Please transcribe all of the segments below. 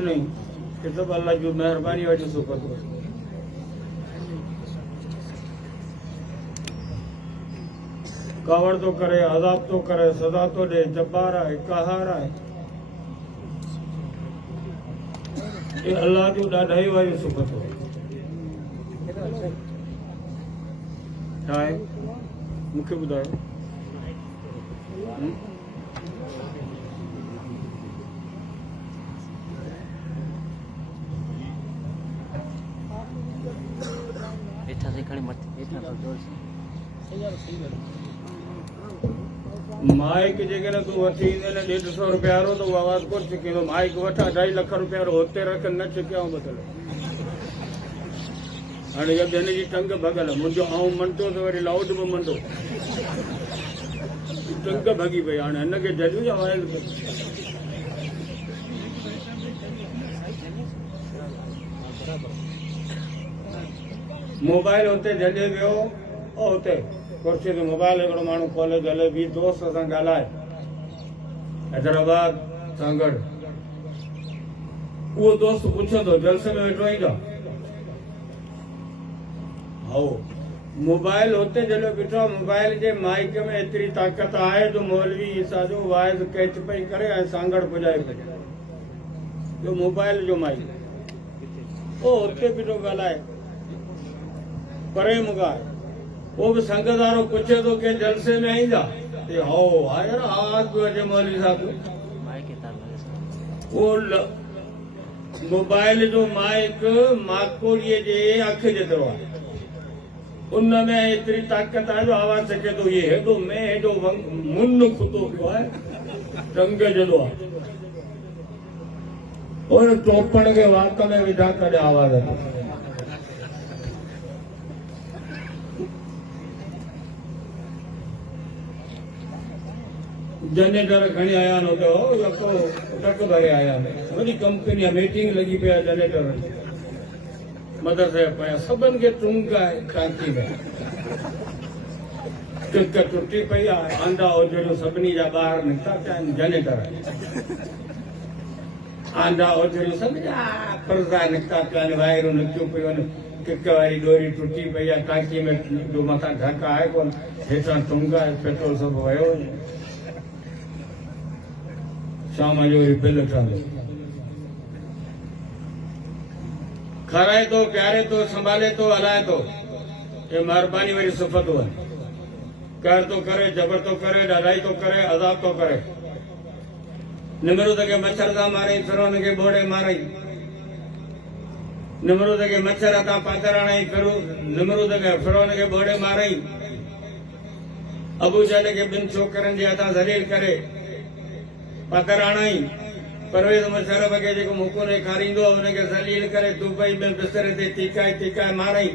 नहीं ये सब अल्लाह की मेहरबानी वजह से पतो कावड़ तो करे, अजाब तो करे, सजा तो दे, जब्बार है, कहार है, ये अल्लाह जो ॾाढा ई वजह से पतो है मूंखे ॿुधायो। माइक जेकॾहिं तूं वठी ईंदे न 150 रुपया वारो त उहो आवाज़ कोन छिकींदो। माइक वठा 2.5 लख रुपया वारो हुते रख न छिकियाऊं बदल हाणे जब हिन जी टंग भॻल मुंहिंजो आऊं मंडो त वरी लाउड बि मंडो टंग भॻी पई। हाणे हिनखे जॾहिं आवाज़ मोबाइल हुते जॾहिं वियो हुते कुर्सी ते मोबाइल हिकिड़ो माण्हू खोले हले ॿी दोस्त सां ॻाल्हाए हैदराबाद सां गॾु। उहो दोस्त पुछंदो जलसे में वेठो आहीं छा? हो मोबाइल हुते जॾहिं बीठो आहे मोबाइल जे माइक में एतिरी ताक़त आहे जो मौलवी ईसा जो वाइज़ कैच पई करे ऐं सांगड़ पुॼाए पई जो मोबाइल जो माइक उहो हुते बीठो ॻाल्हाए परे मुगाए वो भी संगत वारो पूछे तो के जलसे में आई जा ये हो आया ना आवाज भी अचे मौलवी साहब वो मोबाइल जो माइक माकोड़ीअ जे अख जेतिरो आहे उनमें एतिरी ताक़त आहे जो आवाज़ अचे तो ये हेॾो में हेॾो मुन खुदो पियो आहे टंग जहिड़ो आहे और टोपण खे वात में विझा तॾहिं आवाज़ अचे। जनरेटर खणी आया न तो टक भरे आया वॾी कंपनी आहे मीटिंग लॻी पई आहे जनरेटर मदरसे पिया सभिनि खे टुंग आहे टांकी में किक टुटी पई आहे आंदा ओझड़ियूं सभिनी जा ॿार निकिता पिया आहिनि जनरेटर आंदा ओझड़ियूं सभिनी जा फर्ज़ा निकिता पिया आहिनि वायरूं निकितियूं पियूं आहिनि किक वारी डोरी टुटी पई आहे टांकी में जो मथां ढक आहे कोन हेठां टुंग आहे पेट्रोल सभु वियो शाम जो बिल ठहंदो खाराए तो प्यारे तो संभाले तो हलाए तो ये महिरबानी वारी सिफ़तूं आहिनि। कहर तो करे जबर तो करे ॾाढाई तो करे अज़ाब तो करे निमरूद खे मच्छर सां मारई फिरौन खे ॿोड़े मारई निमरूद खे मच्छर तां पातर हणाई निमरूद खे फिरौन खे ॿोड़े मारई अबू जहल खे 2 छोकरनि जे हथां ज़लील करे पातर हणाई परवेज़ मुशर्रफ खे जेको मुको ॾेखारींदो आहे हुनखे ज़लील करे दुबई में बिस्तर ते टिकाए मारई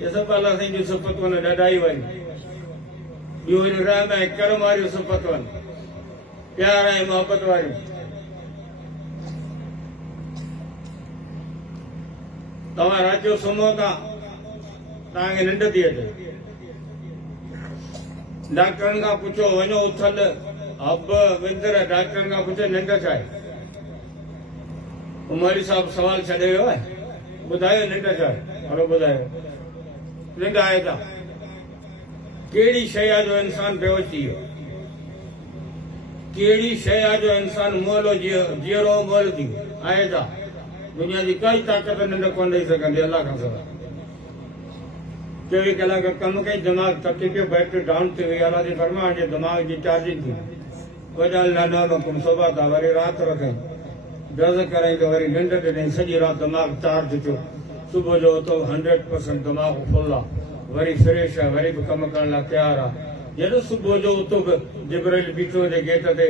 ये सभु अल्लाह साईं जूं सिफ़तूं आहिनि ॾाढाई वारियूं ॿियूं रहम ऐं करम वारियूं सिफ़तूं आहिनि प्यार ऐं मोहबत वारियूं। तव्हां राति जो सुम्हो था तव्हांखे निंड थी अचे डॉक्टरनि खां पुछो वञो उथल अब विंदर डॉक्टरनि खां पुछे निंड छा आहे उमरी साहब सवाल छॾे वियो आहे ॿुधायो निंड छा आहे हलो ॿुधायो निंड आहे छा कहिड़ी शइ आहे जो इंसान बेहोश थी वियो कहिड़ी शइ आहे जो इंसान मोहलो जीअरो मोहल थी वियो आहे छा दुनिया जी काई ताक़त निंड कोन ॾेई सघंदी अल्लाह खां सवाइ 24 कलाक कम कई दिमाग़ थकी पियो बैटरी डाउन थी वई अल्लाह जी फरमाइश जे दिमाग़ जी चार्जिंग थी वॼाल नानाकुम सुबह था वरी राति रखई डज़ कराई तो वरी निंड ॾिनई सॼी राति दिमाग़ चार्ज थियो सुबुह जो उथो 100% दिमाग़ फुल आहे वरी फ्रेश आहे वरी बि कमु करण लाइ तयारु आहे जॾहिं सुबुह जो उथो बि जिब्राइल बीठो हुजे गेट ते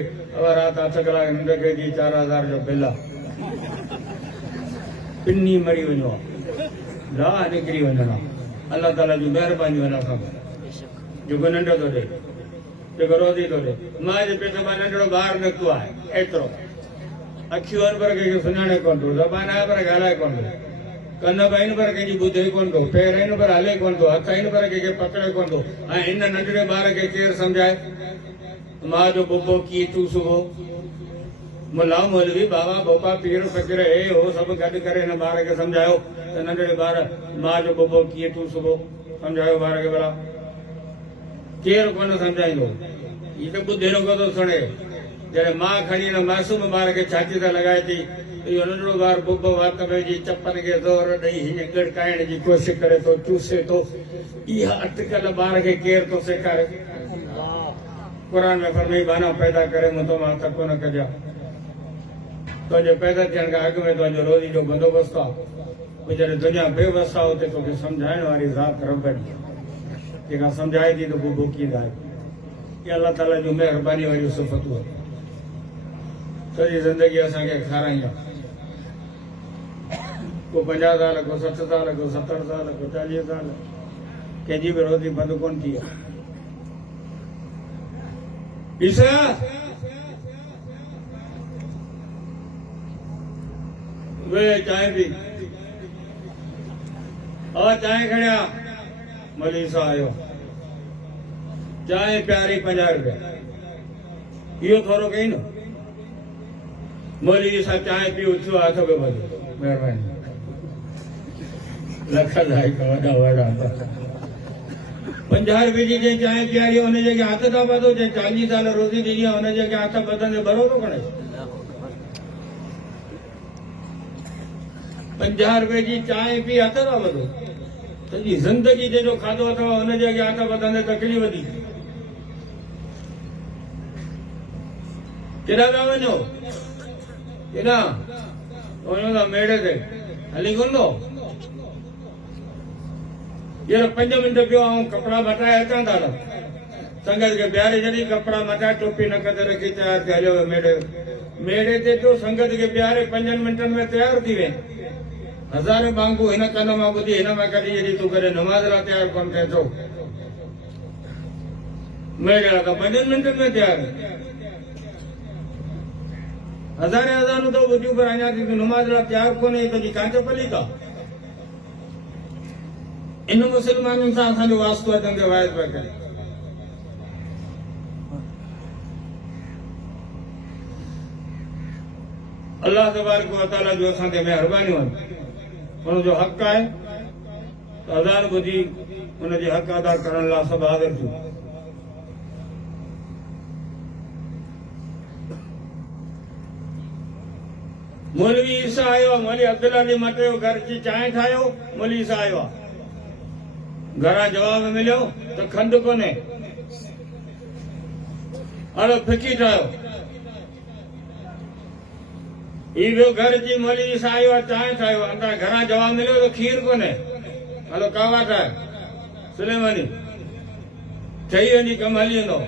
राति 8 कलाक निंड कई 4000 जो बिल आहे पिनी मरी वञो ला निकिरी वञणो अल्लाह ताला जी महिरबानी वञा खां जेको निंड थो ॾे जेको रोज़ी थो ॾे मां जे पेट मां नंढड़ो ॿारु निकितो आहे एतिरो अखियूं आहिनि पर कंहिंखे सुञाणे कोन थो ज़बान आहे पर ॻाल्हाए कोन थो कन बि आहिनि पर कंहिंजी ॿुधे कोन थो पेर आहिनि पर हले कोन थो हथ आहिनि पर कंहिंखे पकड़े कोन थो ऐं हिन नंढड़े ॿार खे केरु सम्झाए मां जो बुबो कीअं तूं सुबुह मुला मौलवी बाबा बोपा पीर फकीर हे हो सब गड करे न बार के समझायो त नंढड़े बार मां जो बोबो किए तू सुबो समझायो बार के बड़ा केर कोन समझाइंदो ई तो बुद्धि रो को सुने जरे मां खड़ी न मासूम बार के छाती ते लगाए थी यो नंढड़ो बार बोबो वात में जी चप्पन के जोर दई हिन गड़काइण जी कोशिश करे तो चूसे तो इहा अटकल बार के केर तो सेखारे कुरान में फरमाई बाना पैदा करे मुतो मां तक कोन कजा तो जो पैदा थियण खां अॻु में तो जो रोज़ी जो बंदोबस्त आहे जॾहिं दुनिया बेवस आहे उते तोखे सम्झाइण वारी ज़ात रब ॾी जेका सम्झाए थी त पोइ भुकींदा आहे इहा अलाह ताला जूं महिरबानी वारियूं सिफ़तूं आहिनि सॼी ज़िंदगी असांखे खाराई आहे को 50 साल को 60 साल को 70 साल को 40 साल कंहिंजी बि रोज़ी बंदि कोन थी आहे ॾिस वे चाय पी और चाय खड़ा मलीसा आयो चाय प्यारी 50 रुपया यो थोरो कहीं न मलीसा चाय पी उछो हाथ पे बदो मेहरबानी लख लाई का वडा वडा 50 रुपये जी जे चाय प्यारी होने जगह हाथ था बदो जे 40 साल रोजी दी होने जगह हाथ बदन भरो तो कणे 50 रुपये जी चाय पी हथ था बदो सॼी ज़िंदगी जो खाधो अथव हुन जे अॻियां हथ वधंदे तकलीफ़ वधी केॾा पिया वञो केॾा वञो था मेड़े ते हली कोन हींअर 5 मिंट पियो ऐं कपिड़ा मटाए अचां था संगत खे ॿियारे जॾहिं कपिड़ा मटाए टोपी नक ते रखी तयारु थी हलियो मेड़े ते तो संगत खे ॿियारे 5 मिंटनि में तयारु थी वें हज़ार बांगू हिन कन मां ॿुधी हिन मां कढी जॾहिं तूं करे नमाज़ लाइ तयारु कोन थिए थो मेड़े लाइ त 5 मिंटनि में तयारु हज़ारे हज़ारूं तो ॿुधियूं पर अञा तूं नमाज़ लाइ तयारु कोन्हे तुंहिंजी कांच पली का इन मुसलमाननि सां असांजो वास्तो आहे तंहिंखे वाइद पिया करे अल्लाह तबारक व तआला जो असां ते महिरबानियूं आहिनि हुनजो हक़ आहे त अज़ान ॿुधी हुनजे हक़ अदा करण लाइ सभु हाज़िर थियूं मौलवी ईसा आयो आहे मौलवी अब्दुल्ला जे मटे घर जी चांहि ठाहियो मौलवी ईसा आयो आहे घरां जवाब मिलियो त खंडु कोन्हे हलो फिकी ठाहियो ही वियो घर जी मौलवी ईसा आयो आहे चांहि ठाहियो अंदरां घरां जवाब मिलियो त खीर कोन्हे हलो कावा ठाहे सुलेमानी ठही वेंदी कमु हली वेंदो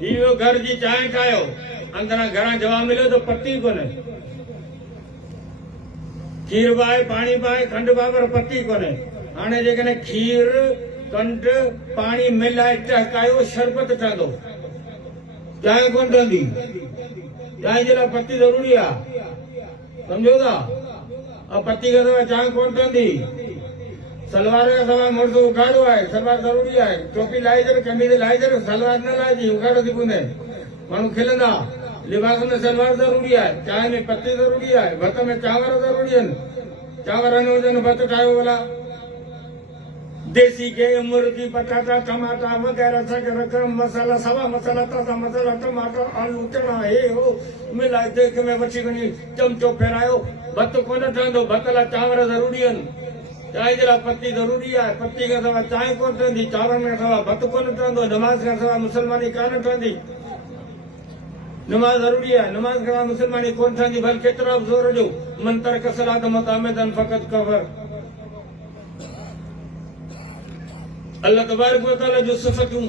ही वियो घर जी चांहि ठाहियो अंदरां घरां जवाब मिलियो त पती कोन्हे खीर पाए पाणी पाए खंडु पाए पर पती कोन्हे हाणे जेकॾहिं खीर खंडु पाणी मिलाए टहकायो शरबत ठहंदो चांहि कोन ठहंदी चांहि जे लाइ पती ज़रूरी आहे समझो था और पति के सवाइ चांहि कोन ठहंदी सलवार के सवाइ मुर्दो उघाड़ो आहे सलवार ज़रूरी आहे टोपी लाहे करे कमीज़ लाहे करे सलवार न लाहिजी उघाड़ो थी पवंदे माण्हू खिलंदा लिबास में सलवार ज़रूरी आहे चांहि में पती ज़रूरी आहे भत में चांवर ज़रूरी आहिनि चांवर न हुजनि भत ठाहियो भला देसी घी मुर्गी पटाटा टमाटा वगैरह रकम मसाला सवा मसाला ताज़ा मसाला टमाटर आलू चना हे हो मिलाए देख में वठी वञी चमचो फेरायो भत कोन ठहंदो भत लाइ चांवर ज़रूरी आहिनि चांहि जे लाइ पती ज़रूरी आहे पती खां सवाइ चांहि कोन ठहंदी चांवरनि खां सवाइ भत कोन ठहंदो नमाज़ खां सवाइ मुसलमानी कान ठहंदी नमाज ज़रूरी आहे नमाज खां सवाइ मुसलमानी कोन ठहंदी भले केतिरा बि ज़ोर जो मन तरक सलात मुतामिदन फ़क़त कवर अल्लाह तबारक व तआला जो सिफ़तूं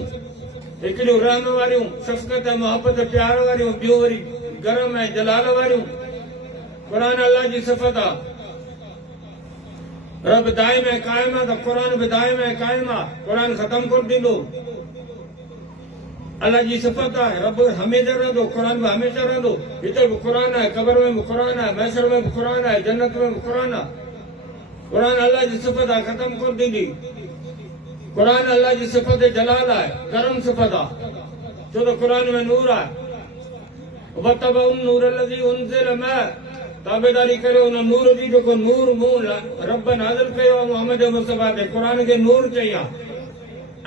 हिकिड़ियूं रहम वारियूं शफ़क़त मोहब्बत प्यार वारियूं ॿियूं वरी गरम ऐं जलाल वारियूं क़ुरान अल्लाह जी सिफ़त आहे रब दाइम ऐं क़ाइम आहे त क़ुरान बि दाइम ऐं क़ाइम आहे क़ुरान ख़तम कोन थींदो अल्लाह जी सिफ़त आहे रब हमेशह रहंदो क़ुरान बि हमेशह रहंदो हिते बि क़ुरान आहे क़बर में बि क़ुरान आहे महशर में बि क़ुरान आहे जन्नत में बि क़ुरान आहे क़ुरान अल्लाह जी सिफ़त आहे ख़तम कोन थींदी क़ुरान अल्लाह जी सिफ़त जलाल आहे करम सिफ़त आहे छो त क़ुरान में नूर आहे वतबउन नूर लज़ी उनज़िल मा ताबेदारी करियो उन नूर जी जेको नूर मूं रब नाज़िल कयो मोहम्मद मुस्तफा ते क़ुरान खे नूर चई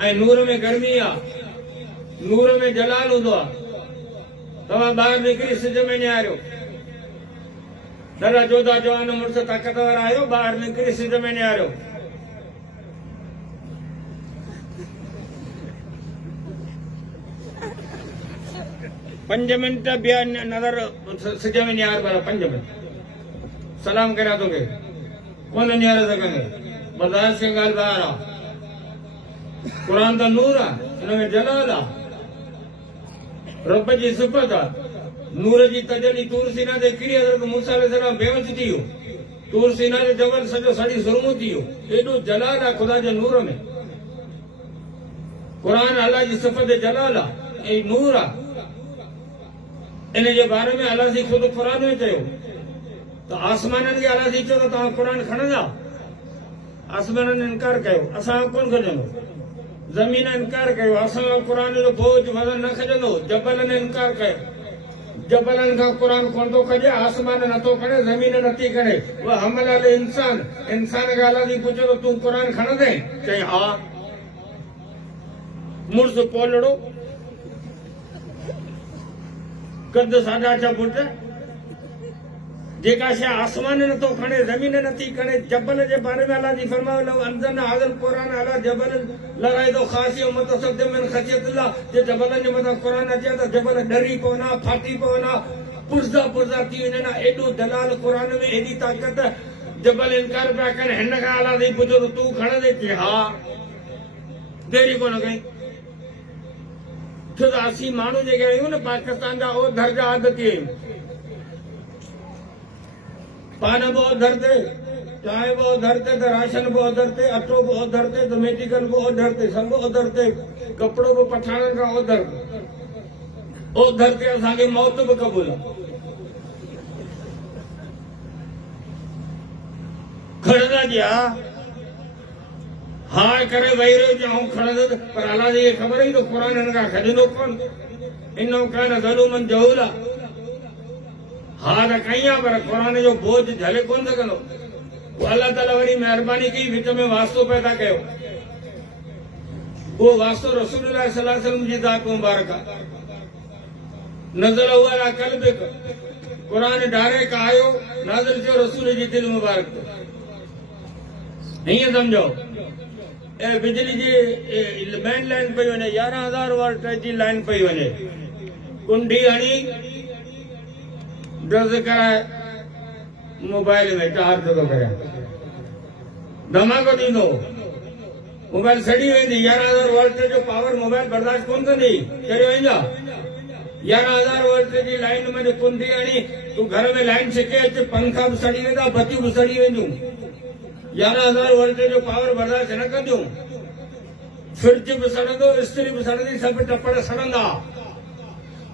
ऐं नूर में गर्मी नूर में जलाल हूंदो तव्हां ॿाहिरि निकिरी सिज में निहारियो ॾाढा जोधा जवान मुड़ुस ताक़तवर आहियो ॿाहिरि निकिरी सिज में निहारियो 5 मिनट बिया नजर सिज में निहार पर 5 मिनट सलाम करा तोखे कोन निहारे सघंदे बर्दाश्त के ॻाल्हि ॿाहिरि कुरान त नूर हिन में जलाल रब जी सिफ़त नूर जी तजली तूर सीना ते किरी हज़रत मूसा अलैहिस्सलाम बेवस थी वियो तूर सीना ते जबल सॼो सड़ी सुरमो थी वियो एॾो जलाल आहे ख़ुदा जे नूर में कुरान अल्लाह जी सिफ़त जलाल आहे ऐं नूर आहे इन जे बारे में अल्लाह जी ख़ुदि क़ुरान में चयो त आसमाननि खे अल्लाह जी चयो त तव्हां क़ुरान खणंदा आसमाननि इनकार कयो असां कोन खणंदो ज़मीन इनकार कयो असां क़ुरान जो बोझ वज़न न खणंदो जबलनि इनकार कयो जबलनि खां क़ुरान कोन थो खणे आसमान नथो खणे ज़मीन नथी खणे उहा हमल अल इंसान खे अल्लाह जी पुछियो त तूं क़ुरान खणंदे चई हा मुड़ुस पोलड़ो कद 6.5 फुट जेका शइ आसमान नथो खणे ज़मीन नथी खणे जबल जे बारे में अल्लाह जी फरमायो लो अंज़लना हाज़ल क़ुरान अला जबल लराइदो ख़ाशियो मुतसद्दिम मिन ख़शियतिल्लाह जे जबलनि जे मथां क़ुरान अचे त जबल डरी पवना फाटी पवना पुरज़ा थी वञनि एॾो दलाल क़ुरान में एॾी ताक़त जबल इनकार पिया कनि हिन खां अल्लाह जी पुछो त तूं खणंदे चई हा देरी कोन कई छो त असीं माण्हू जेके आहियूं न पाकिस्तान जा उहो दर्जा आदती आहियूं पान बि ओधर ते चांहि बि ओधर ते त राशन बि ओधर ते अटो बि ओधर ते त मेडिकल बि ओधर ते सभु ओधर ते कपिड़ो बि पठाणनि खां ओधर ते असांखे मौत बि क़बूल आहे खणंदा जी हा करे वेही रहियो ऐं खणंदुसि पर अल्लाह जी खे ख़बर ई त क़ुरान हिन खां खणंदो कोन इन कान ज़लूमन जहूला हा त कई आहे पर क़ुरान जो बोझ झले कोन सघंदो अल्लाह ताला वरी महिरबानी कई विच में वास्तो पैदा कयो वो वास्तो रसूलुल्लाह सल्लल्लाहु अलैहि वसल्लम जी ज़ात मुबारक नज़ल हुआ अला क़ल्बिक क़ुरान डायरेक्ट आयो नाज़िल थियो रसूल जी दिल मुबारक हीअं समझो ए बिजली जी मेन लाइन पई वञे 11,000 वोल्ट जी लाइन पई वञे कुंडी हणी ड्रज कराए मोबाइल में चार्ज थो करे धमाको ॾींदो मोबाइल सड़ी वेंदी 11,000 वोल्ट जो पावर मोबाइल बर्दाश्त कोन कंदी चढ़ी वेंदा 11,000 वोल्ट जी लाइन में कुंडी हणी तूं घर में लाइन छिके अच पंखा बि सड़ी वेंदा बतियूं बि सड़ी वेंदियूं 11,000 वोल्ट जो पावर बर्दाश्त न कंदियूं फ्रिज बि सड़ंदो इस्त्री बि सड़ंदी सभु टपड़ सड़ंदा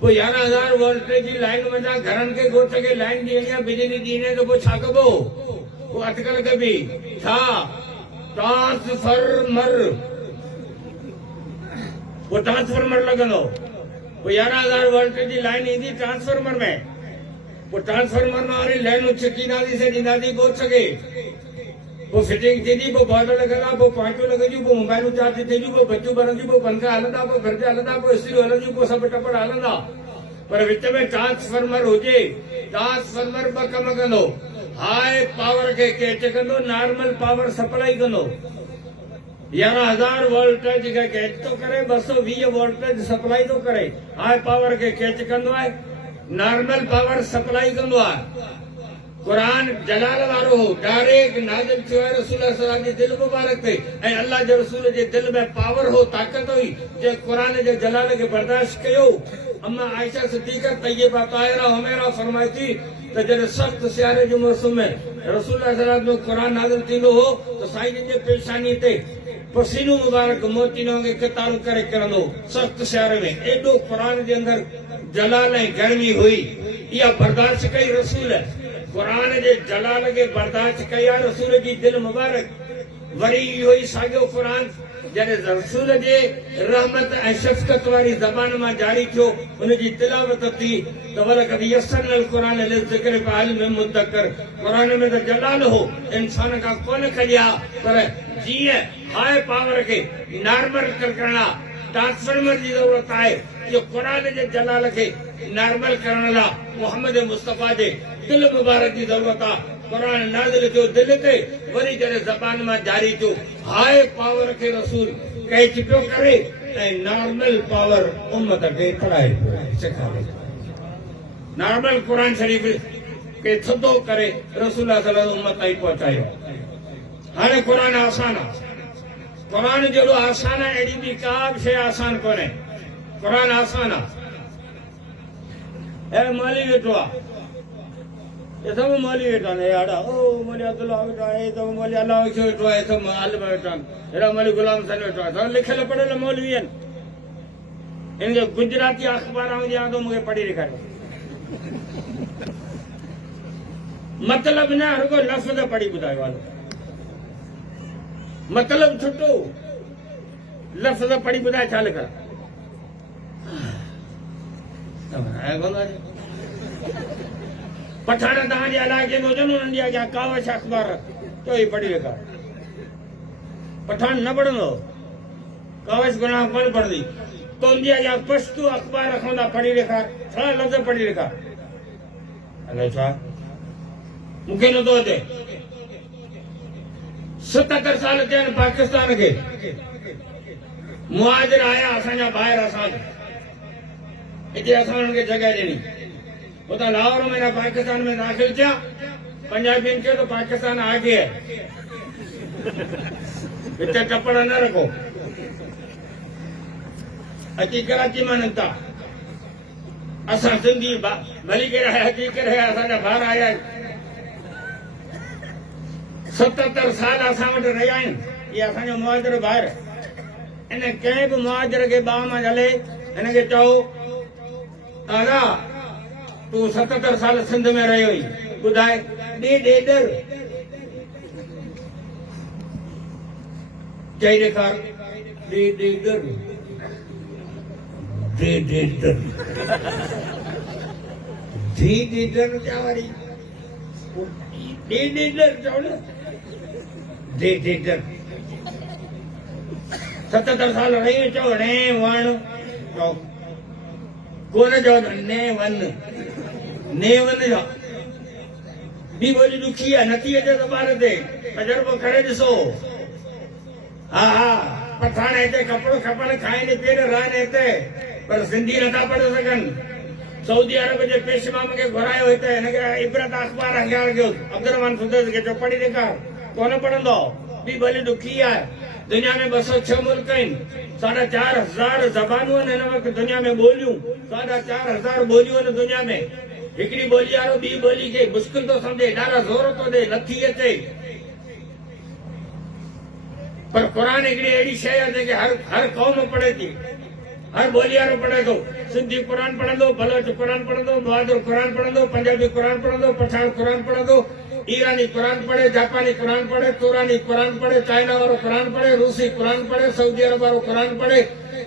पोइ 11,000 वोल्ट जी लाइन मथां घरनि खे ॻोठ खे लाइन ॾियणी आहे बिजली ॾियणी आहे त पोइ छा कबो पोइ अटकल कबी छा ट्रांसफार्मर पोइ ट्रांसफार्मर लॻंदो पोइ 11,000 वोल्ट जी लाइन ईंदी ट्रांसफार्मर में पोइ ट्रांसफार्मर में वरी लाइनूं छिकींदासीं से ॾींदासीं ॻोठ खे पोइ फिटिंग थींदी पोइ बॉल लॻंदा पोइ पाइपूं लॻंदियूं पोइ मोबाइलूं चार्ज थींदियूं पोइ बतियूं ॿरंदियूं पोइ पंखा हलंदा पोइ फ्रिज हलंदा पोइ इस्त्रियूं हलंदियूं पोइ सभु टपड़ हलंदा पर विच में ट्रांसफार्मर हुजे ट्रांसफार्मर ॿ कम कंदो हाई पावर खे कैच कंदो नॉर्मल पावर सप्लाई कंदो 11,000 वोल्टेज खे कैच थो करे 220 वोल्टेज सप्लाई थो करे हाई पावर खे कैच कंदो आहे नॉर्मल पावर सप्लाई कंदो आहे कुरान जलाल वारो हो डायरेक्ट नाज़िल थियो आहे रसूल सल्लल्लाहु जी दिल मुबारक ते ऐं अल्लाह जे रसूल जे दिल में पावर हो ताक़त हुई जे कुरान जे जलाल खे बर्दाश्त कयो अम्मा आयशा सिद्दीक़ा तय्यबा ताहिरा हुमैरा फरमाई थी त जॾहिं सख़्त सियारे जे मौसम में रसूल सल्लल्लाहु जो कुरान नाज़िल थींदो हो त साईं जे पेशानी ते पसीनो मुबारक मोतीनो खे कितारू करे किरंदो सख़्त सियारे में एॾो कुरान जे अंदरि जलाल ऐं गर्मी हुई इहा बर्दाश्त कई रसूल कुरान जे जलाल खे बर्दाश्त कई आहे रसूल जी दिल मुबारक वरी इहो ई साॻियो क़ुरान जॾहिं रसूल जे रहमत ऐं शफ़क़त वारी ज़बान मां जारी थियो, उनजी तिलावत थी त वलक़द यस्सरनल क़ुरान लिज़िक्र फ़हल मिन मुद्दकिर। क़ुरान में त जलाल हो, इंसान खां कोन खॼी आ, पर जीअं हाई पावर खे नॉर्मल करण लाइ ट्रांसफॉर्मर जी ज़रूरत आहे, इहो क़ुरान जे जलाल खे नॉर्मल करण लाइ मोहम्मद मुस्तफ़ा जे दिल मुबारक जी ज़रूरत आहे। क़ुरान नाज़िल थियो दिल ते, वरी जॾहिं ज़बान मां जारी थियो, हाई पावर खे रसूल कैच पियो करे ऐं नॉर्मल पावर उम्मत खे पढ़ाए सेखारे। नॉर्मल क़ुरान शरीफ़ खे थधो करे रसूल उम्मत ताईं पहुचायो। हाणे क़ुरान आसान आहे, क़ुरान जहिड़ो आसान आहे, अहिड़ी ॿी का बि शइ आसान कोन्हे। क़ुरान आसान आहे। ऐं मौलवी वेठो आहे, ये सब मौलवी वेठा आहिनि, आड़ा ओ मौलवी अब्दुल्ला वेठो आहे, ये सब मौलवी अल्लाह वेठो आहे, सब आलिम वेठा आहिनि, हेड़ा मौलवी गुलाम हसन वेठो आहे, सब लिखियल पढ़ियल मौलवी आहिनि। इनखे गुजराती अख़बार हुजे हा त मूंखे पढ़ी ॾेखारियो। मतलब न रुगो लफ़्ज़ पढ़ी ॿुधायो, हलो मतलब छुटो, लफ़्ज़ पढ़ी ॿुधाए छा लिखा पठान तव्हांजे इलाइक़े में हुजनि, उन्हनि जी अॻियां कावश अख़बार तो ही पढ़ी ॾेखार। पठान न पढ़ंदो, कावश गुनाह कोन पढ़ंदी, तो उनजे अॻियां पश्तो अख़बार रखंदा, पढ़ी ॾेखार, थोरा लफ़्ज़ पढ़ी ॾेखार। अलाए छा मूंखे नथो अचे। 77 साल थिया आहिनि पाकिस्तान खे, मुहाजिर आया असांजा ॿाहिरि, असां हिते असां उन्हनि खे जॻह ॾिनी, उतां लाहौर में न पाकिस्तान में दाख़िल थिया। पंजाबियुनि खे तो पाकिस्तान आगे है, हिते टपड़ न रखो। अची कराची में निकिता, असां सिंधी भली करे अची करे असांजा ॿार आया आहिनि। 77 साल असां वटि रहिया आहिनि, इहे असांजो मुहाजिर ॿाहिरि। इन कंहिं बि मुहाजिर खे ॿाह मां झले, हिनखे चओ दादा तूं 77 साल सिंध में रहियो हुई, ॿुधाए ॾे ॾेढर चई ॾेखार, ॾे ॾेढर ॾे ॾेढर धी ॾेढर क्या वरी ॾे ॾेढर चओ न, ॾे ॾेढर। 77 साल रही चओ णे वण चओ कोन चओ ने वन जा ॿी ॿोली ॾुखी आहे, नथी अचे त ॿार ते तजुर्बो करे ॾिसो। हा हा पठान हिते कपिड़ो खपनि, खाइनि पीअनि रहनि हिते, पर सिंधी नथा पढ़ी सघनि। सऊदी अरब जे पेशवाम खे घुरायो हिते, हिनखे इबरत अख़बार अख़ियार कयो, अब्दुर्रहमान फुदस खे चओ पढ़ी ॾेखार, कोन पढ़ंदो। ॿी ॿोली ॾुखी आहे। दुनिया में 206 मुल्क आहिनि, 4,500 ज़बानूं आहिनि हिन वक़्तु दुनिया में ॿोलियूं, 4,500 ॿोलियूं आहिनि दुनिया में। हिकिड़ी ॿोली वारो ॿी ॿोली खे मुश्किल थो सम्झे, ॾाढा ज़ोर थो ॾे, नथी अचे। पर क़ुरान हिकिड़ी अहिड़ी शइ आहे जेके हर क़ौम पढ़े थी, हर ॿोली वारो पढ़े थो। सिंधी क़ुरान पढ़ंदो, बलोच क़ुरान पढ़ंदो, मुहाजिर क़ुरान पढ़ंदो, पंजाबी क़ुरान पढ़ंदो, पठान क़ुरान पढ़ंदो, ईरानी क़ुरान पढ़े, जापानी क़ुरान पढ़े, तुरानी क़ुरान पढ़े, चाइना वारो क़ुरान पढ़े, रूसी क़ुरान पढ़े, सऊदी अरब वारो क़ुरान पढ़े,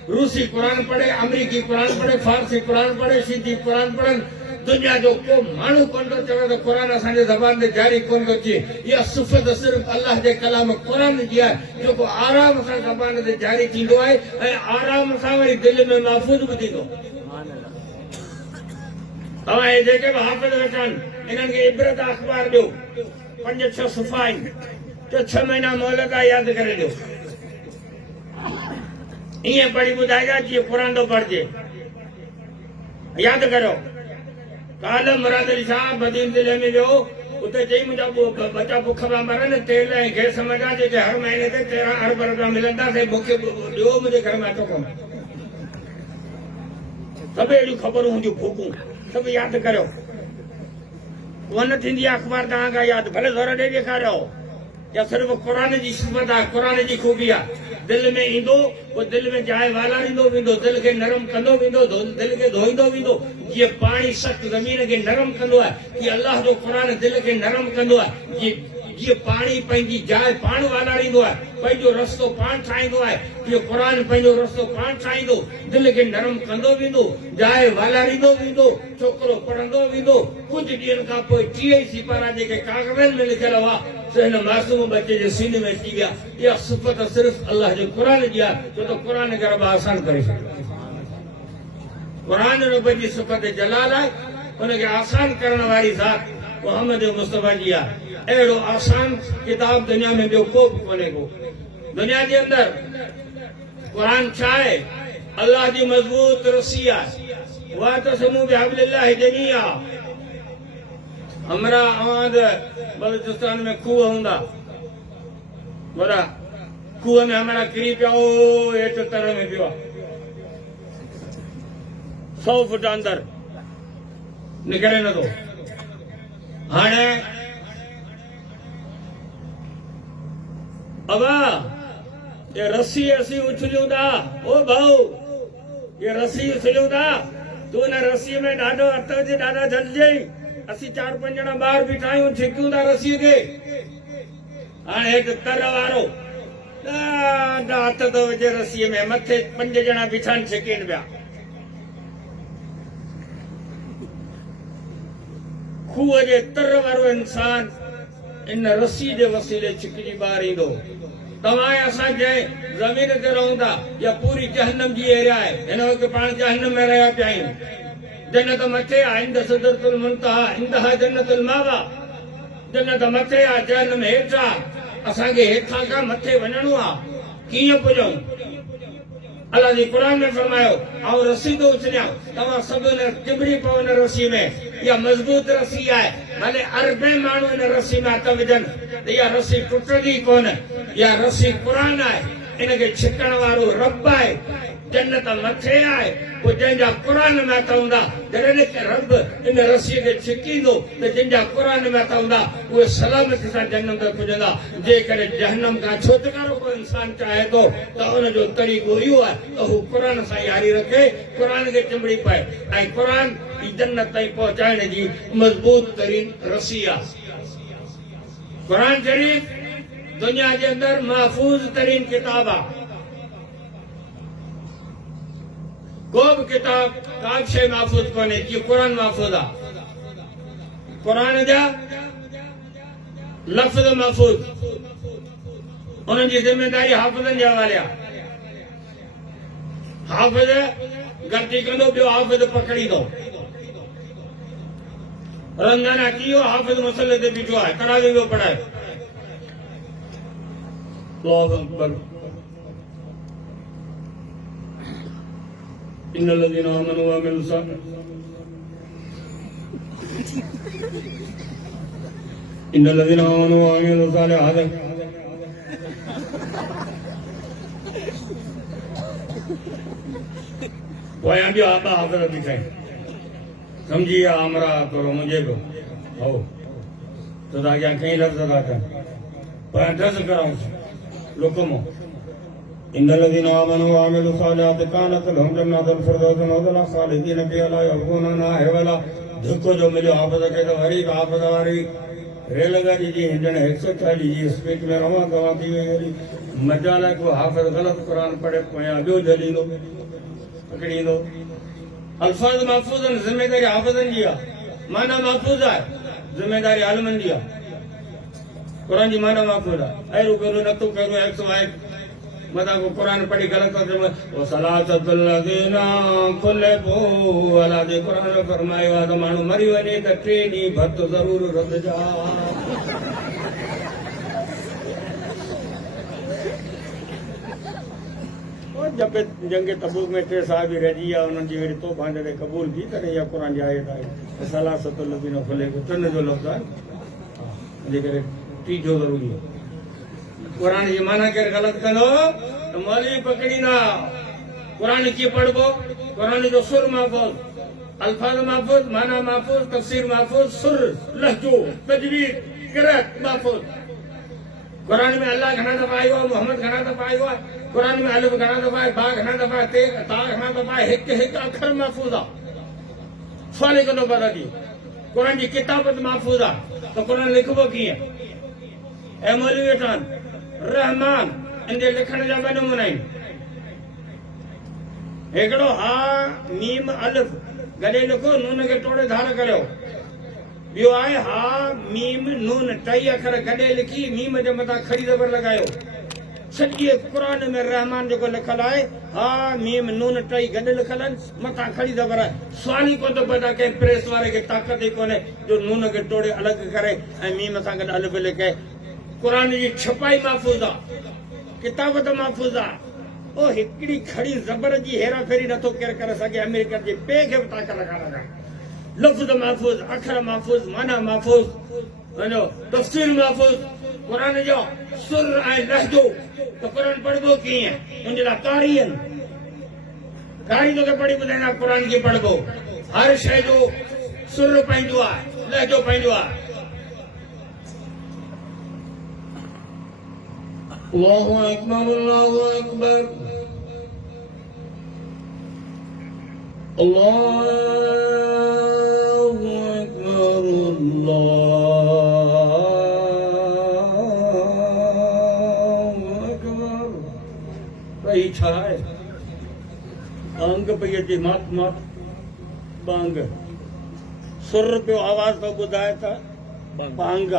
रूसी क़ुरान पढ़े, अमरीकी क़ुरान पढ़े, फारसी क़ुरान पढ़े, सिंधी क़ुरान पढ़नि। दुनिया जो को माण्हू कोन थो चवे त क़ुरान असांजे ज़बान ते जारी कोन थो थिए। इहा सिफ़त सिर्फ़ अल्लाह जे कलाम क़ुरान जी आहे, जेको आराम सां ज़बान ते जारी थींदो आहे ऐं आराम सां वरी दिलि में महफ़ूज़ बि थींदो। तव्हां हे जेके बि हाफ़िज़ वेठा आहिनि, इन्हनि खे इबरत अख़बार ॾियो, 5-6 सुफ़ा आहिनि, 6 महीना मोहलत आहे, यादि करे ॾियो। ईअं पढ़ी ॿुधाइजा जीअं क़ुरान थो पढ़िजे, यादि करियो। काल मुराद अली शाह बदीन ज़िले में वियो, उते चई मुंहिंजा बचा बुख पिया मरनि, तेल ऐं गैस मज़ा जेके हर महीने ते 13 अरब रुपया मिलंदा, से मूंखे ॾियो, मुंहिंजे घर में अचो कोन। सभु अहिड़ियूं ख़बरूं हूंदियूं, फूकूं सभु यादि करियो। कोन थींदी आहे अख़बार तव्हां खां यादि, भले ज़ोर ॾेई ॾेखारियो। या सिर्फ़ु क़ुरान जी सिफ़त आहे, क़ुरान जी ख़ूबी आहे। दिलि में ईंदो, पोइ दिलि में जाइ वालारींदो वेंदो, दिलि खे नरम कंदो वेंदो, दिलि खे धोईंदो वेंदो। जीअं पाणी सख़्तु ज़मीन खे नरम कंदो आहे, तीअं अलाह जो क़ुरान दिलि खे नरम कंदो आहे। जीअं जीअं पाणी पंहिंजी जाइ पाण वालाड़ींदो आहे, पंहिंजो रस्तो पाण ठाहींदो आहे, तीअं क़ुर पंहिंजो रस्तो पाण ठाहींदो, दिलि खे नरम कंदो वेंदो, जाइ वालाड़ींदो वेंदो, छोकिरो पढ़ंदो वेंदो। कुझु ॾींहंनि खां पोइ 30 सिपारा जेके कागज़नि में लिखियल हुआ सो हिन मासूम बचे जे सीने में अची विया। इहा सिफ़त सिर्फ़ अल्लाह जे क़ुर जी आहे, छो त क़ुर खे रब आसान करे छॾियो। क़ुर रब जी सिफ़त जलाल आहे, उनखे आसान करण वारी ज़ात मोहम्मद मुस्तफ़ा जी आहे। अहिड़ो आसान किताब दुनिया में ॿियो को बि कोन्हे को। दुनिया जे अंदरि क़ुर छा आहे? अल्लाह जी मज़बूत रस्सी आहे। वातसिमू बिहब्लिल्लाहि जमीआ। हमरा आवाज़ बलूचिस्तान में खूह हूंदा, बड़ा खूह में हमारा किरी पिया, ओ हेठि तर में पियो आहे, 100 फुट अंदर निकिरे नथो। हाणे अबा ये रस्सी असीं उछलियूं था, ओ भाऊ ये रस्सी उछलियूं था, तूं हिन रस्सीअ में ॾाढो हथ विझ, ॾाढा झलिजई। असीं 4-5 ॼणा ॿाहिरि बीठा आहियूं, छिकियूं था रस्सीअ खे। हाणे हेठि तर वारो ॾाढा हथ थो विझे रस्सीअ में, मथे 5 ॼणा बीठा आहिनि छिकीनि पिया। खूह जे तर वारो इंसान इन रस्सी जे वसीले छिकजी ॿाहिरि ईंदो। तव्हां असां जंहिं ज़मीन ते रहूं था, या पूरी जहन्नम जी एरिया आहे। हिन वक़्तु पाण जहन्नम में रहिया पिया आहियूं। जन्नत मथे आहे, इंद सिदरतुल मुंतहा, इंदहा जन्नतुल मावा। जन्नत मथे आहे, जहन्नम हेठि आहे। असांखे हेठां खां मथे वञणो आहे, कीअं पुॼूं? अल्लाह जी क़ुर में फरमायो, ऐं रस्सी थो उछलियां, तव्हां सभु टिबड़ी पओ हिन रस्सी में। इहा मज़बूत रस्सी आहे, भले अरबे माण्हू हिन रस्सी में हथ विझनि त इहा रस्सी टुटंदी कोन। इहा रस्सी क़ुर आहे, इनखे छिकण वारो रब आहे। जन्नत मथे आहे, पोइ जंहिंजा क़ुर में हथ हूंदा, जॾहिं रब इन रस्सीअ खे छिकींदो त जंहिंजा क़ुर में हथ हूंदा उहे सलामती सां जहन्नम ते पुॼंदा। जेकॾहिं जहन्नम खां छुटकारो को इंसान चाहे थो त उनजो तरीक़ो इहो आहे त हू क़ुर सां यारी रखे, क़ुर खे चिंबड़ी पाए, ऐं क़ुर ई जन्नत ताईं पहुचाइण जी मज़बूत तरीन रस्सी आहे। क़ुर शरीफ़ दुनिया जे अंदरि महफूज़ तरीन किताब आहे। को बि किताब का बि शइ महफूज़ कोन्हे जीअं क़ुर महफूज़ आहे। क़ुर जा लफ़्ज़ महफूज़, उन्हनि जी ज़िमेदारी हाफ़िज़नि जे हवाले आहे। हाफ़िज़ ग़लती कंदो, ॿियो हाफ़िज़ पकड़ींदो। रमज़ान अची वियो, हाफ़िज़ मसले ते बीठो आहे, तरावी पियो पढ़ाए। अल्लाहु अकबर। इन्नल्लज़ीना आमनू व अमिलुस सालिहात पोयां ॿियो आबा हाफ़िज़ बीठा आहिनि। सम्झी विया हमरा करो मुंहिंजे को हो त अॻियां कई लफ़्ज़ था कनि, पोयां ड्रस कराऊं लुकुमो। इन्नल्लज़ीना आमनू व अमिलुस सालिहात कानत लहुम जन्नातुल फिरदौस नुज़ुला ख़ालिदीन फ़ीहा ला यबग़ूना हिवला। धिको जो मिलियो हाफ़िज़ खे त वरी हाफ़िज़ वारी रेलगाॾी जी हिंजण 140 जी स्पीड में रवां दवा थी वई। वरी मजाल आहे को हाफ़िज़ ग़लति क़ुर पढ़े, पोयां ॿियो झलींदो पकड़ींदो। अल्फाज़ महफूज़ आहिनि, ज़िमेदारी हाफ़िज़नि जी आहे। माना महफूज़ आहे, ज़िमेदारी आलिमनि जी आहे। क़ुर जी माना महफूज़ आहे। अहिड़ो करो नथो करो 101 मता को क़ुर पढ़ी ग़लति वो सलासतुल लज़ीना खुलिफ़ू। अल्लाह जे क़ुर में फरमायो आहे त माण्हू मरी वञे त 3 ॾींहं भत ज़रूर रधजा। जब जंग तबूक में 3 साहिब रहिजी विया, उन्हनि जी वरी तोबा जॾहिं क़बूल थी तॾहिं इहा क़ुर जी आयत आहे। सलासतुल लज़ीना खुलिफ़ू 3 जो लफ़्ज़ आहे, जे करे 3 जो ज़रूरी आहे। क़ुर जी माना केरु ग़लति कंदो त मौलवी पकड़ींदा। क़ुर कीअं पढ़बो? क़ुर जो सुर महफूज़, अल्फाज़ महफूज़, माना महफूज़, तफ़सीर महफूज़, सुर, लहजो, तजवीज़, क़िराअत महफूज़। क़ुर में अल्लाह घणा दफ़ा आयो आहे, मोहम्मद घणा दफ़ा आयो आहे। क़ुर में अलिफ घणा दफ़ा आहे, बा घणा दफ़ा आहे, ता घणा दफ़ा आहे। हिकु अखर महफूज़ आहे। सुवाल कंदो पता थी। क़ुर जी किताबत महफूज़ आहे त क़ुर लिखबो कीअं? ए मौलवी वेठान रहमान इंदे लिखण जा ॿ नमूना आहिनि हिकिड़ो हा मीम अलिफ गॾे लिखो नून खे टोड़े धार करियो ॿियो आहे हा मीम नून टई अखर गॾे लिखी मीम जे मथां खड़ी ज़बर लॻायो सॼे क़ुर में रहमान जेको लिखल आहे हा मीम नून टई गॾु लिखल आहिनि मथां खड़ी ज़बर आहे सुवाल ई कोन थो पैदा कए प्रेस वारे खे ताक़त ई कोन्हे जो नून खे टोड़े अलॻि करे ऐं मीम सां गॾु अलिफ लिखे क़ुर जी छपाई महफ़ूज़ आहे किताबत महफ़ूज़ आहे ओ हिकिड़ी खड़ी ज़बर जी हेरा फेरी नथो केरु करे सघे अमेरिकन जे पे खे बि ताक़त लॻाइण लफ़्ज़ महफ़ूज़ अखर महफ़ूज़ माना महफ़ूज़ वञो तफ़सीर महफ़ूज़ क़ुर जो सुर ऐं लहजो त क़ुर पढ़बो कीअं उनजे लाइ कारी आहिनि कारी तोखे पढ़ी ॿुधाईंदा क़ुर खे पढ़बो हर शइ जो सुर पंहिंजो आहे लहजो पंहिंजो आहे अल्लाहु अकबर अल्लाहु अकबर अल्लाहु अकबर अल्लाहु अकबर भई छा आहे अंग पई अचे मात मात बांग सुर पियो आवाज़ थो ॿुधाए त बांग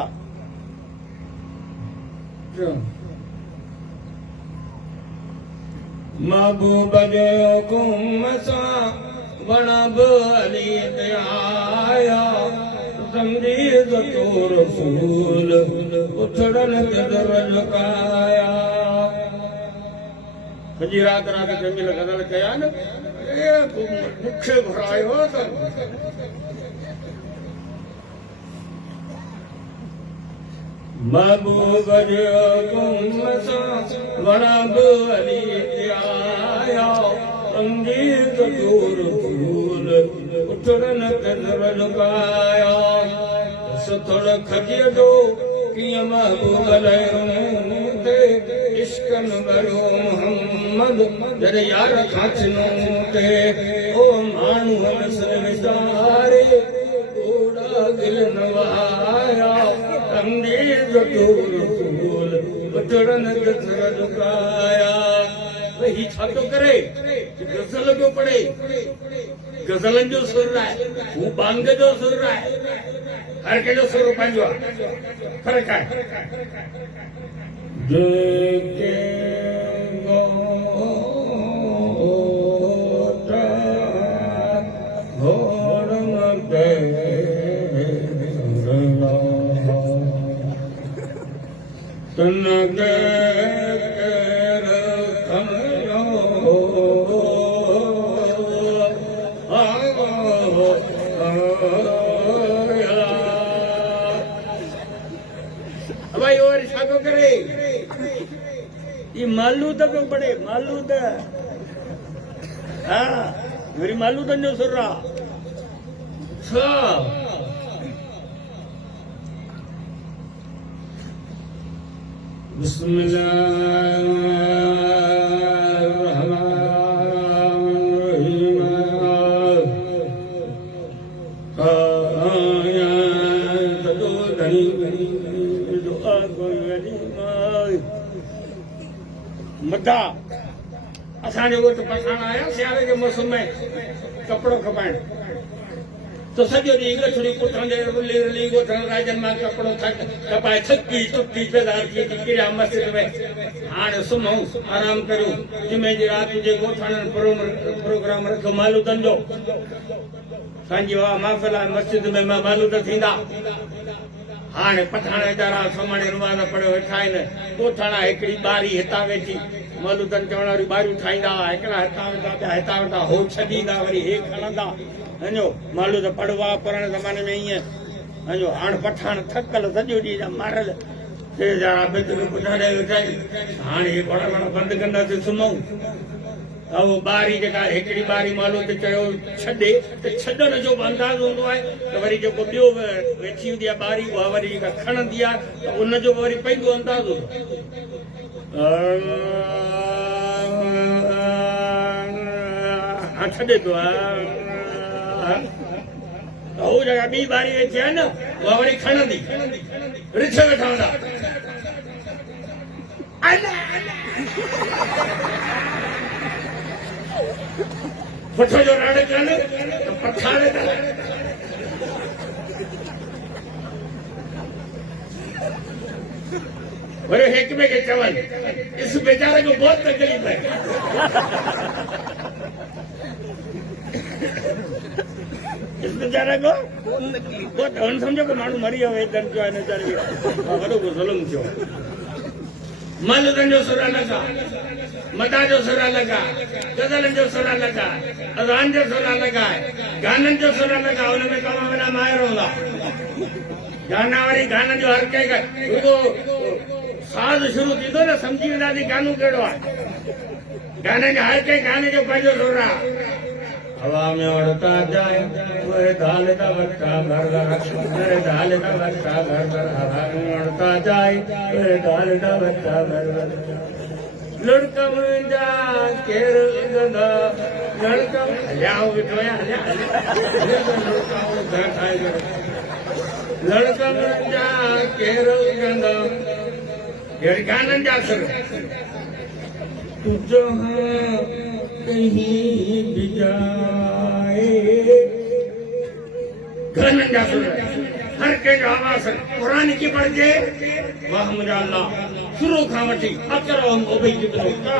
महबूब जे हुकुम सां वणब अली ते आया समझी तो रसूल उथड़न ते दर झुकाया सॼी राति राति जंहिंमहिल गज़ल कया न मूंखे घुरायो त महबूब जे हुकुम सां वणब अली ते आया समझी तो रसूल उथड़न ते दर झुकाया थोड़ खजे दो कीअं महबूब ते इश्कन भरियो मोहम्मद जॾहिं यार खाचनो ते ओ माण्हू मिस्र विचारे ओड़ा दिल नवाया अंगेज तो रसूल उथड़न ते दर झुकाया ही छा थो करे गज़ल पियो पढ़े गज़लनि जो सुर आहे हू बांग जो सुर आहे हर कंहिंजो सुर पंहिंजो आहे फ़र्क़ु आहे भाई और छातो करे ये मालूद पे पड़े मालूद हाँ मेरी मालूद जो सुन रहा मदा असांजे वटि पठान आया सियारे के मौसम में कपड़ो खपाइण तो सॼो ॾींहुं गठड़ी पुठंदे रुली रुली ॻोठण राजन मां कपड़ो खपाए थकी टुकी बेदार थी किरिया मस्जिद में हाणे सुम्हूं आराम करियूं जुमे जी राति जे ॻोठण प्रोग्राम रखियो मालूदन जो असांजी वाह महफ़िल आहे मस्जिद में मालूद थींदा हाणे पठाण वीचारा सुम्हण रुवाज़ पढ़ियो वेठा आहिनि ॻोठण हिकिड़ी ॿारी हितां वेठी मालूदन चवण वारी ॿारियूं ठाहींदा हिकिड़ा हितां वेठा ॿिया हितां वेठा हो छॾींदा वरी हे खणंदा हंजो मालूद पढ़वा पुराणे ज़माने में ईअं हंजो हाणे पठाण थकल सॼो ॾींहुं मारल पुठाणे वेठा आहिनि हाणे हे पढ़ण बंदि कंदासीं सुम्हूं वो ॿारी जेका हिकिड़ी ॿारी मालूद चयो छॾे त छॾण जो बि अंदाज़ हूंदो आहे त वरी जेको ॿियो वेठी हूंदी आहे ॿारी उहा वरी जेका खणंदी आहे त उनजो बि वरी पंहिंजो अंदाज़ हूंदो छॾे थो हू जॻह ॿी ॿारी वेठी आहे न उहा वरी खणंदी रिछ वेठा हूंदा पठो जो राड़े काने तो पठाड़े काने बड़े हेकमे के चवन इस बेचारे को बहुत तकलीफ है। इस बेचारे को बहुत हन समझो को मानू मरी हो एक दिन जो है नजर बड़ो को जुल्म थियो मल जो सुरा लगा मदा जो सुरा लगा गजल जो सुरा लगा अजान जो सुरा लगा गानन जो सुरा लगा उनमें कमा बना मायर होगा गाना वाली गाना जो हर के उनको साज शुरू थी तो ना समझी वेंदा थी गानो कहिड़ो आहे गाने जो हर के गाने जो पंहिंजो सुर आहे हवा में उड़ता जाए वह दाल का बच्चा घर घर दाल का बच्चा घर घर हवा में उड़ता जाए वह दाल का बच्चा घर घर लड़का मुंजा केर गंदा लड़का हलियाओ बिठोया लड़का वो घर खाए लड़का मुंजा केर गंदा ये गानन जा सर तू जहां कहीं भी जाए गानन जा सर हर के आवाज़ कुरान की पढ़ के वाह मुझे अल्लाह शुरू खां वठी अकरम ओबई जितनो का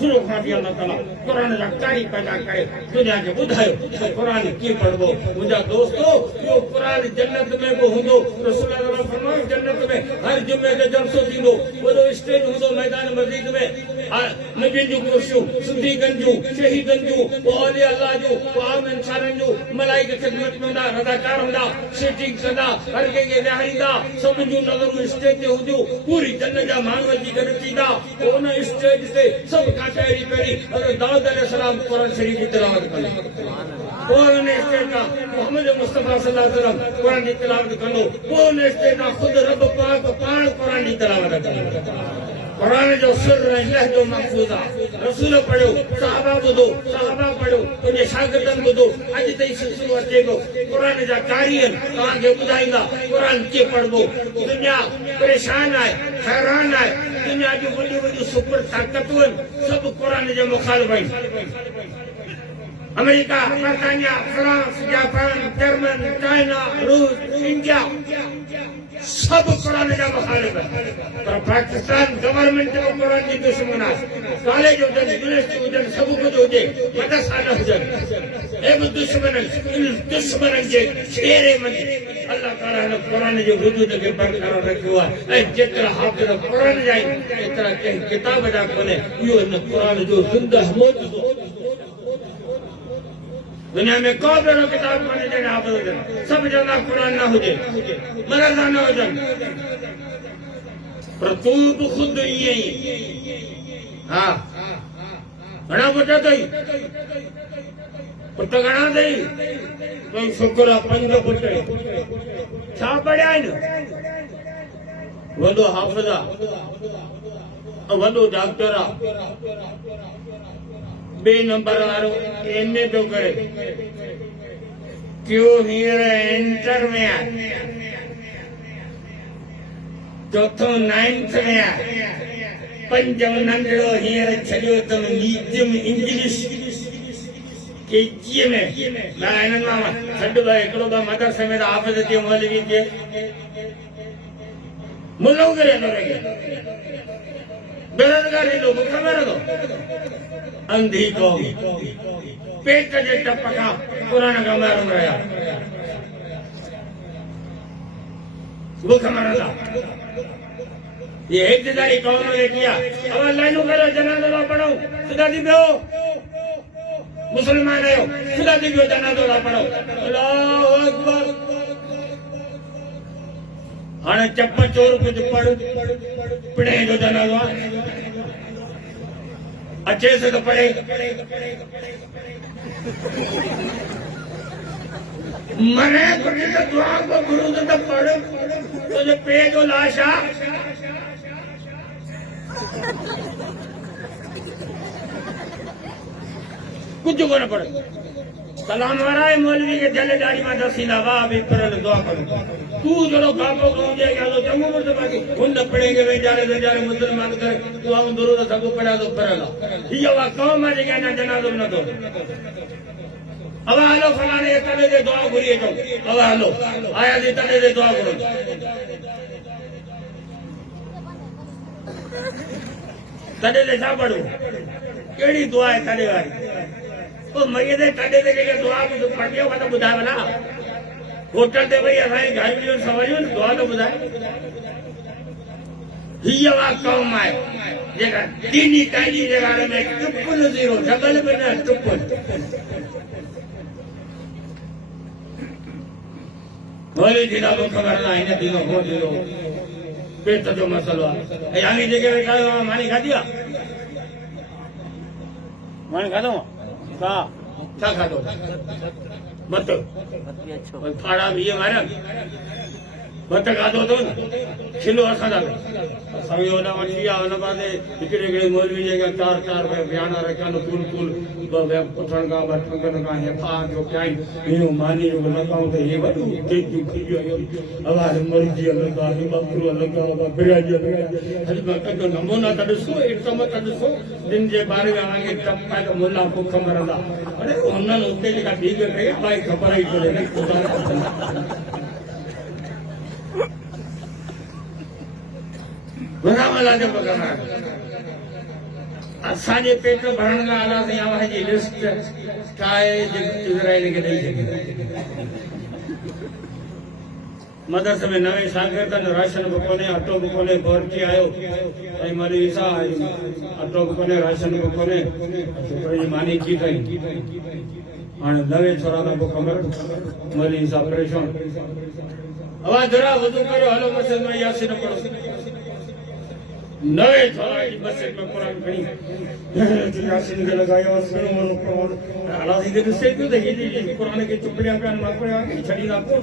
शुरू खां भी अल्लाह ताला कुरान जा कारी पैदा करे दुनिया के बुधायो तो कुरान की पढ़बो मुझा दोस्तों यो कुरान जन्नत में वो हुंदो रसूल अल्लाह फरमायो जन्नत में हर जुमे के जलसो थींदो वो स्टेज हुंदो मैदान मस्जिद में नबी जो कुर्सियों सिद्दीकन जो शहीदन जो वो औलिया अल्लाह जो वो आम इंसानन जो मलाइका खिदमत में हुंदा रज़ाकार हुंदा सेटिंग कंदा हर के विहारींदा सब जो नज़र स्टेज ते हुंदियूं पूरी जन्नत जा मानव जी गॾु थींदा उन स्टेज ते सब खां पहिरीं हज़रत दाऊद अलैहिस्सलाम कुरान शरीफ की तिलावत कंदो उन स्टेज का मोहम्मद मुस्तफा सल्लल्लाहु अलैहि वसल्लम कुरान की तिलावत कंदो उन स्टेज का खुद रब पाक पाण कुरान की तिलावत कंदो कुरान जो सिर है लहजो महफूज़ आहे रसूल पढ़ो सहाबा ॿुधो सहाबा पढ़ो उनजे शागिर्दनि ॿुधो अॼु ताईं सिलसिलो अचे थो कुरान जा कारी आहिनि तव्हांखे ॿुधाईंदा कुरान कीअं पढ़बो दुनिया परेशान आहे हैरान आहे दुनिया जूं वॾियूं वॾियूं सुपर ताक़तूं आहिनि सभु कुरान जे मुखालिफ़ आहिनि अमेरिका बर्तानिया फ्रांस जापान जर्मन चाइना रूस इंडिया सब कुरान जा मुखालिफ़ आहिनि पर पाकिस्तान गवर्नमेंट जो कुरान जी दुश्मन आहे कॉलेज हुजनि यूनिवर्सिटी हुजनि सभु कुझु हुजे मदरसा न हुजनि हे बि दुश्मन इन दुश्मननि जे शेरे मंझि अल्लाह ताला हिन कुरान जे वजूद खे बरक़रार रखियो आहे ऐं जेतिरा हाफ़िज़ कुरान जा आहिनि एतिरा कंहिं किताब जा कोन्हे इहो हिन कुरान जो ज़िंदह मौजूदो दुनिया में को बि अहिड़ो किताब कोन्हे जंहिं हाफ़िज़ हुजनि सभु चवंदा कुरान न हुजे मदरसा न हुजनि पर तूं बि ख़ुदि ईअं ई हा घणा पुट अथई पुट घणा अथई कोई शुक्र आहे 5 पुट छा पढ़िया आहिनि वॾो हाफ़िज़ आहे वॾो डॉक्टर आहे 2 नंबर वारो MA पियो करे क्यों हींअर इंटर में आहे चौथो 9th में आहे 5 नंढड़ो हींअर छॾियो अथम मीडियम इंग्लिश KG में न हिननि मां छॾ ॿ हिकिड़ो ॿ मदरसे में त हाफ़िज़ थियो मौलवी थिए मुल्लो करे थो रहे बेरोज़गारी लोग ख़बर हो अंधी कौम पेट जे टप खां कुरान खां मारूं रहिया बुख मरंदा ये हिकदारी कौम वेठी आहे अब लाइनूं करो जनाज़ो पढ़ो सिधा थी पियो मुसलमान आहियो सिधा थी पियो जनाज़ो पढ़ो अल्लाहु अकबर हाणे चप चोर कुझु पढ़ पिणे जो जनाज़ो अच्छे से तो पढ़े मने कुछ तो दुआ को गुरु तो पढ़ तुझे पे जो लाशा कुछ को न पढ़ सलाम वाराए मौलवी के जले दाढ़ी में दसीला वाह भी पर दुआ करो तू जरो कापो को जाएगा तो चंगो मत बाकी उन न पड़ेंगे बेचारे मुसलमान करे तू हम दुरूद सब पड़ा तो परला ये वा कौम में जगह ना जनाजो न दो अब हालो फलाने तने दे दुआ करिए तो अब हालो आया दे तने दे दुआ करो तने दे सा पढ़ो केड़ी दुआ है तने वाली तो मगे दे तने दे के दुआ को पढ़ के तो बुधावे ना होटल ते भाई असाई घर में सवारियो दुआ तो बुधाए हिया वा कौम है जेका दीनी ताजी जगह में टुकुल जीरो डबल बना टुकुल बोले जिला को खबर ना इने दिनो हो दिनो पेट जो मसलो है यानी जगह में का मानी खा दिया मानी खा दो का क्या खा दो मत फाड़ा भी है मारा मत खा दो तो खिलो असा दा सभी होना मटिया होना बादे इकड़े इकड़े मौलवी जगह चार पे बयान रखा नो कुल वे पुठन का बठन का है फा जो काई यो मानी जो लगाओ तो ये वडू के खियो आवाज मर्जी लगा ही बकरो लगा बिराजी हज मत तो नमूना तडसो एकदम तडसो दिन जे बारे में आगे तब का मुल्ला को खबरदा अरे उन्नन उते का बीग रे भाई खबर ही करे बना वाला जब बना असाजे पेट भरण का आला से यहाँ जी लिस्ट काय इजराइल के नहीं सके मदरसे में नवे शागिर्दन राशन बुकोने अटो बुकोने भर्ती आयो ऐं मरी ईसा अटो बुकोने राशन बुकोने छोकरे जी मानी की थई हाणे नवे छोरा न बुक खबर मरी ईसा परेशान अवा जरा वजू करो हलो मस्जिद में यासीन पढ़ो नवे छोरा जी मस्जिद में कुरान पढ़ी यासीन के लगाया वसनो मनो कुरान अल्लाह दी के से क्यों देखी जी कुरान के चुपड़ियां पे मार पड़े छड़ी ना को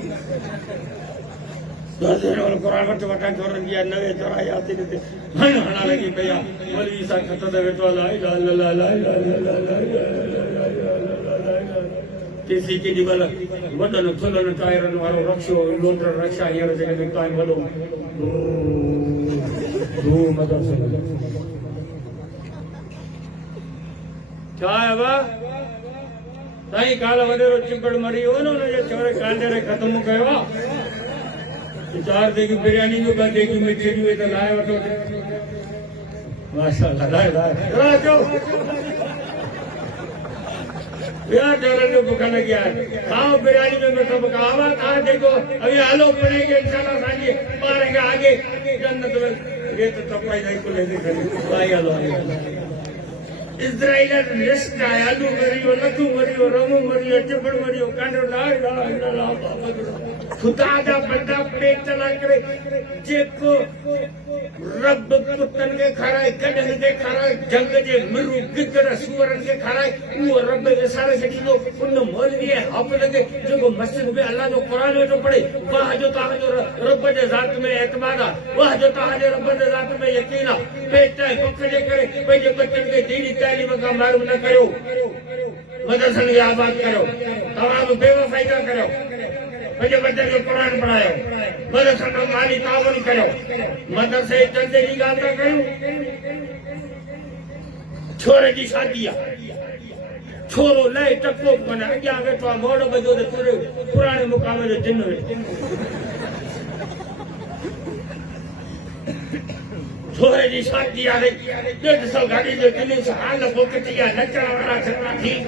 दादर और कुरान वट वटा छोरन दिया नवे छोरा यासीन ते हना लगी भैया मौलवी सा खत दे तो ला इला ला ला ला किसी की जीवन वडन थुलन टायरन वारो रक्षो लोटर रक्षा हियर जगह में काई वडो दो मदरसे क्या है बा ताई काल वडेरो चिपड़ मरी हो न जे छोरे कांडे रे खत्म कयो चार देगी बिरयानी जो बा देगी मिठी जो तो लाए वठो माशाअल्लाह लाए राजो यार डरन जो भूखा लग गया खाओ बिरयानी में सब खावा खा देखो अभी आलो पड़ेंगे इंशाल्लाह सांझे मारेंगे आगे जन्नत में ये तो तपाई जाई को लेके खड़ी भाई आलो इजराइल लिस्ट आलू मरियो लखू मरियो रमू मरियो चिपड़ मरियो कांडो ला खुदा दा बंदा पेट चला करे जेको रब कुतन के खाराए गडन के खाराए जंग जे मिरु गिदड़ सूरन के खाराए वो रब के सारे छड़ी लो उन मौलवी हप लगे जो मस्जिद में अल्लाह जो कुरान जो पढ़े वाह जो ता जो रब जे जात में एतमाद वाह जो ता जे रब जे जात में यकीन पेट भूख जे करे भाई जे बच्चन के दीनी तालीम का मालूम न करो मदरसन की आबाद करो तमाम बेवफाई का करो मुझे बच्चे को कुरान पढ़ायो मदरसन का माली तावन करो मदरसे चंदे की गाल का करो छोरे की शादी छोरो ले टको बना क्या वे तो मोड़ बजो दे पूरे पुराने मुकाम में जिन छोरे जी शादी आ रही डेढ़ सौ गाड़ी जो दिल्ली से हाल बोकटिया नचण वाला छड़ा ठीक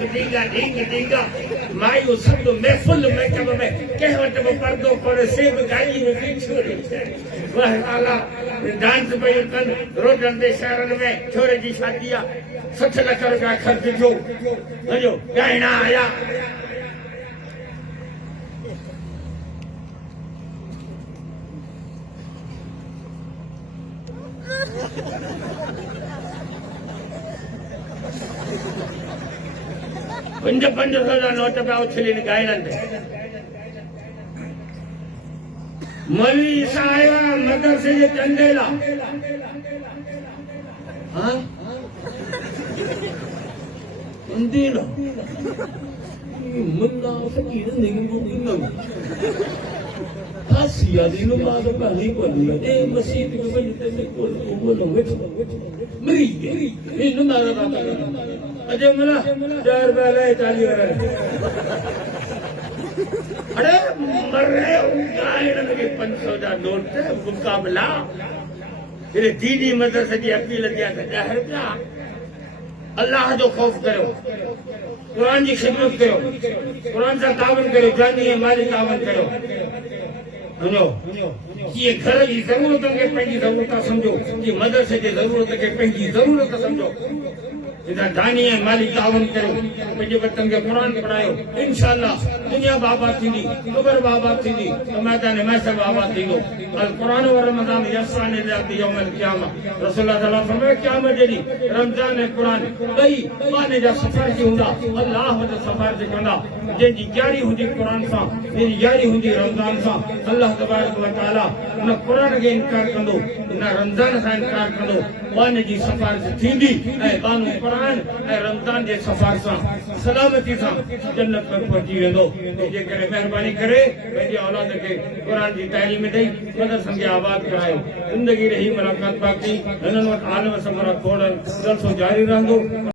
ठीका माई वो सब महफिल में कब में कहवत में पर्दो करे सेब गाड़ी में भी छोरी वह आला डांस पे कन रोडन दे शहरन में छोरे जी शादी आ 60 लाख रुपया खर्च जो हजो गायना आया पंज सौ नोट पे उछली गायन मौलवी ईसा आया मदरसे जे चंदेला हाँ मुन्ना फकीर नहीं मुन्ना हासिया दी नमाज पढ़नी पड़ी है ए मस्जिद के बजते में को बोलोगे मरी ये नमाज पढ़ता अजय मला 4 वाला 40 वाला अरे मर रहे उनका इन्होंने 500 का नोट है मुकाबला तेरे दीनी मदरसे की अपील दिया था 10 रुपया अल्लाह जो खौफ करो कुरान की खिदमत करो कुरान से तावन करो जानी है माली तावन करो सुनो ये घर की जरूरत के पंहिंजी ज़रूरत समझो कि मदरसे की जरूरत के पंहिंजी ज़रूरत समझो इधर दानी है माली तावन करो पंहिंजे बच्चन के कुरान पढ़ायो इंशाअल्लाह दुनिया बाबा थींदी क़ब्र बाबा थींदी तो मैदान महशर बाबा थींदो अल कुरान व रमज़ान यसान लियाती यौमल क़ियामा रसूलुल्लाह सल्लल्लाहु अलैहि वसल्लम क़यामत जड़ी रमज़ान ऐं कुरान ॿई माने जा सफ़र जी हूंदा अल्लाह जो सफ़र जे कंदा जंहिंजी यारी हुंदी कुरान सां जंहिंजी यारी हुंदी रमज़ान सां अल्लाह तबारक व तआला उन कुरान खे इनकार कंदो उन रमज़ान सां इनकार कंदो बाने जी सफ़र थींदी ऐं बानो कुरान ऐं रमज़ान जे सफ़र सां सलामती सां जन्नत में पहुची वेंदो जे करे महिरबानी करे पंहिंजे औलाद खे कुरान जी तालीम ॾेई मदरसनि खे आबाद करायो ज़िंदगी रही मुलाक़ात बाक़ी हिननि वटि आलम समूरा खोड़ जलसो जारी रहंदो।